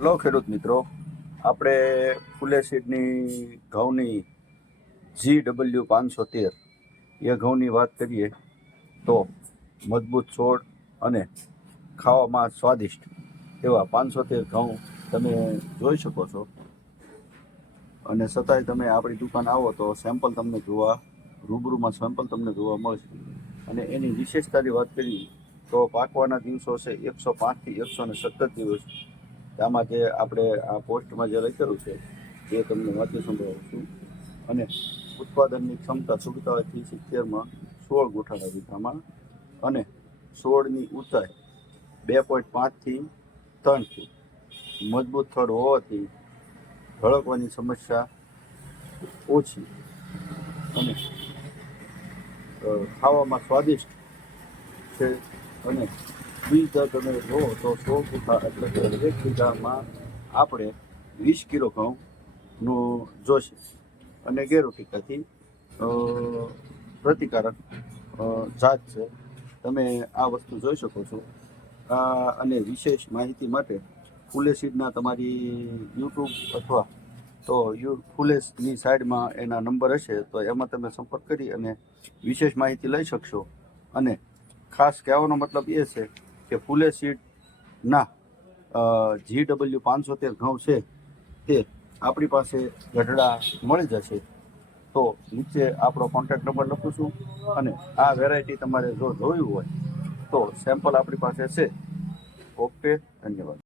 લો ખેડૂત મિત્રો, આપણે ફૂલે સીડની ઘઉંની GW513 એ ઘઉંની વાત કરીએ તો મજબૂત છોડ અને ખાવામાં સ્વાદિષ્ટ એવા 513 ઘઉં તમે જોઈ શકો છો. અને છતાંય તમે આપણી દુકાન આવો તો સેમ્પલ તમને જોવા રૂબરૂમાં સેમ્પલ તમને જોવા મળશે. અને એની વિશેષતાની વાત કરીએ તો પાકવાના દિવસો છે 105 થી 117 દિવસ. આમાં જે આપણે આ પોસ્ટમાં જે લખેલું છે એ તમને વાંચી સંભળાવું છું. અને ઉત્પાદનની ક્ષમતા 47 થી 70માં 16 ગુઠાળા વીઘામાં અને છોડની ઊંચાઈ 2.5 થી 3 ફૂટ. મજબૂત થડ હોવાથી ભળકવાની સમસ્યા ઓછી અને ખાવામાં સ્વાદિષ્ટ છે. અને બીજ દર તમે જુઓ તો 100 ગુઠા એટલે કે 1 વીઘામાં આપણે 20 કિલો ઘઉંનું જોશે. અને ગેરોટીકાથી પ્રતિકારક જાત છે. તમે આ વસ્તુ જોઈ શકો છો. અને વિશેષ માહિતી માટે ફૂલે સીડના તમારી યુટ્યુબ અથવા તો ફૂલેસની સાઈડમાં એના નંબર હશે તો એમાં તમે સંપર્ક કરી અને વિશેષ માહિતી લઈ શકશો. અને ખાસ કહેવાનો મતલબ એ છે કે ફૂલે સીડના GW513 ઘઉં છે તે આપણી પાસે ગઢડા મળી જશે. તો નીચે આપણો કોન્ટેક્ટ નંબર લખું છું. અને આ વેરાયટી તમારે જો જોયું હોય તો સેમ્પલ આપણી પાસે છે. ઓકે, ધન્યવાદ.